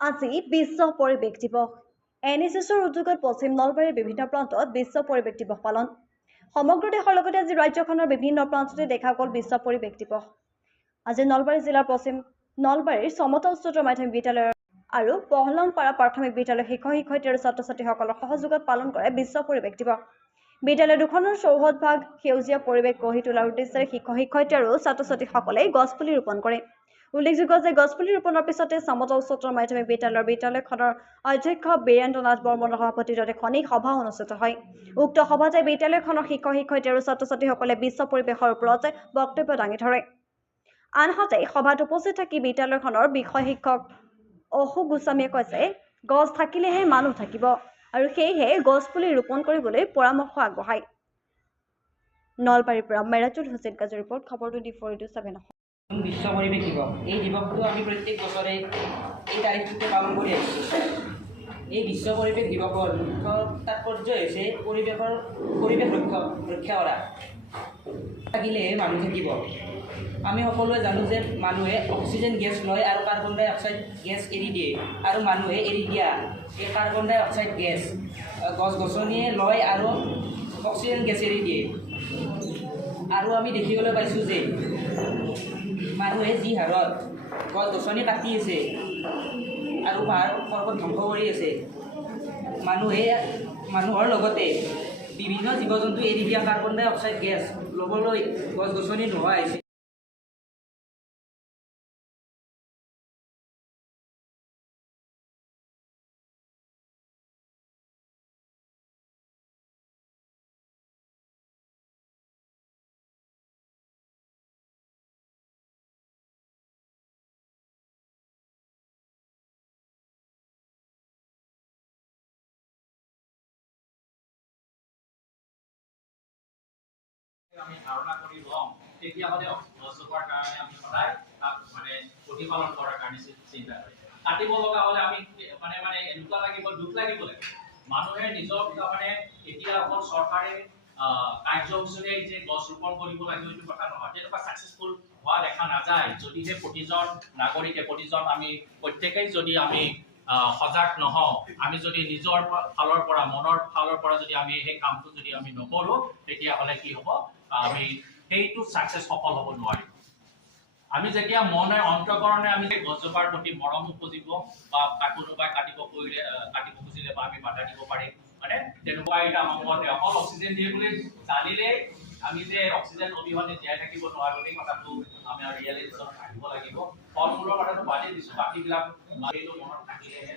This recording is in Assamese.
আজি বিশ্ব পৰিৱেশ দিৱস। NSSৰ উদ্যোগত পশ্চিম নলবাৰীৰ বিভিন্ন প্ৰান্তত বিশ্ব পৰিৱেশ দিৱস পালন। সমগ্ৰ দেশৰ লগতে আজি ৰাজ্যখনৰ বিভিন্ন প্ৰান্ততে দেখা গ'ল বিশ্ব পৰিৱেশ দিৱস। আজি নলবাৰী জিলাৰ পশ্চিম নলবাৰীৰ সমতা উচ্চতৰ মাধ্যমিক বিদ্যালয়ৰ আৰু পহলংপাৰা প্ৰাথমিক বিদ্যালয়ৰ শিক্ষক-শিক্ষয়িত্ৰী আৰু ছাত্ৰ-ছাত্ৰীসকলৰ সহযোগত পালন কৰে বিশ্ব পৰিৱেশ দিৱস। বিদ্যালয় দুখনৰ চৌহদভাগ সেউজীয়া পৰিৱেশ গঢ়ি তোলাৰ উদ্দেশ্যে শিক্ষক-শিক্ষয়িত্ৰী আৰু ছাত্ৰ-ছাত্ৰীসকলে গছপুলি ৰোপণ কৰে। উল্লেখযোগ্য যে গছপুলি ৰোপণৰ পিছতে সমতা উচ্চতৰ মাধ্যমিক বিদ্যালয়খনৰ অধ্যক্ষ বীৰেন্দ্ৰ নাথ বৰ্মনৰ সভাপতিত্বত এখন সভা অনুষ্ঠিত হয়। উক্ত সভাতে বিদ্যালয়খনৰ শিক্ষক-শিক্ষয়িত্ৰী আৰু ছাত্ৰ-ছাত্ৰীসকলে বিশ্ব পৰিৱেশৰ ওপৰত বক্তব্য দাঙি ধৰে। আনহাতে সভাত উপস্থিত থাকি বিদ্যালয়খনৰ বিষয় শিক্ষক অশোক গোস্বামীয়ে কয় যে গছ থাকিলেহে মানুহ থাকিব আৰু সেয়েহে গছপুলি ৰোপণ কৰিবলৈ পৰামৰ্শ আগবঢ়ায়। নলবাৰীৰ পৰা মেৰাজুল হুছেইন কাজৰ ৰিপৰ্ট, খবৰ 24/7। বিশ্ব পৰিৱেশ দিৱস। এই দিৱসটো আমি প্ৰত্যেক বছৰে এই তাৰিখটোতে পালন কৰি আহিছোঁ। এই বিশ্ব পৰিৱেশ দিৱসৰ মুখ্য তাৎপৰ্য হৈছে পৰিৱেশ ৰক্ষা কৰা। থাকিলেহে মানুহ থাকিব। আমি সকলোৱে জানো যে মানুহে অক্সিজেন গেছ লয় আৰু কাৰ্বন ডাই অক্সাইড গেছ এৰি দিয়ে, আৰু মানুহে এৰি দিয়া এই কাৰ্বন ডাই অক্সাইড গেছ গছ-গছনিয়ে লয় আৰু অক্সিজেন গেছ এৰি দিয়ে। আৰু আমি দেখিবলৈ পাইছোঁ যে মানুহে যি হাৰত গছ-গছনি কাটি আছে আৰু পাহাৰ পৰ্বত ধ্বংস কৰি আছে, মানুহৰ লগতে বিভিন্ন জীৱ-জন্তু এৰি দিয়া কাৰ্বন ডাই অক্সাইড গেছ ল'বলৈ গছ-গছনি নোহোৱা হৈছে। আমি ধাৰণা কৰি লওঁ তেতিয়াহ'লে গছজোপাৰ কাৰণে আমি সদায় তাক প্ৰতিপালন কৰাৰ কাৰণে চিন্তা কৰিম। কাটিব লগা হ'লে আমি এনেকুৱা লাগিব, দুখ লাগিব লাগে। মানুহে নিজৰ এতিয়া অকল চৰকাৰে কাৰ্যসূচীৰে যে গছ ৰোপণ কৰিব লাগিব এইটো কথা নহয়, তেনেকুৱা ছাকচেছফুল হোৱা দেখা নাযায়। যদিহে প্ৰতিজন নাগৰিকে আমি প্ৰত্যেকেই যদি আমি সজাগ নহওঁ, আমি যদি নিজৰ ফালৰ পৰা মনৰ ফালৰ পৰা যদি আমি সেই কামটো যদি আমি নকৰোঁ, তেতিয়াহ'লে কি হ'ব, আমি সেইটো ছাকচেছ সফল হ'ব নোৱাৰিম। আমি যেতিয়া মনে অন্তঃকৰণে আমি গছজোপাৰ প্ৰতি মৰম উপজিব বা কোনোবাই কাটিব খুজিলে বা আমি বাধা দিব পাৰিম, তেনেকুৱা এটা সময়ত অকল অক্সিজেন দিয়ে বুলি জানিলে আমি যে অক্সিজেন অবিহনে জীয়াই থাকিব নোৱাৰোঁ সেই কথাটো আমি ৰিয়েলাইজেশ্যন আহিব লাগিব। ফল মূলৰ কথাটো বাদেই দিছোঁ, বাকীবিলাক মনত থাকিলেহে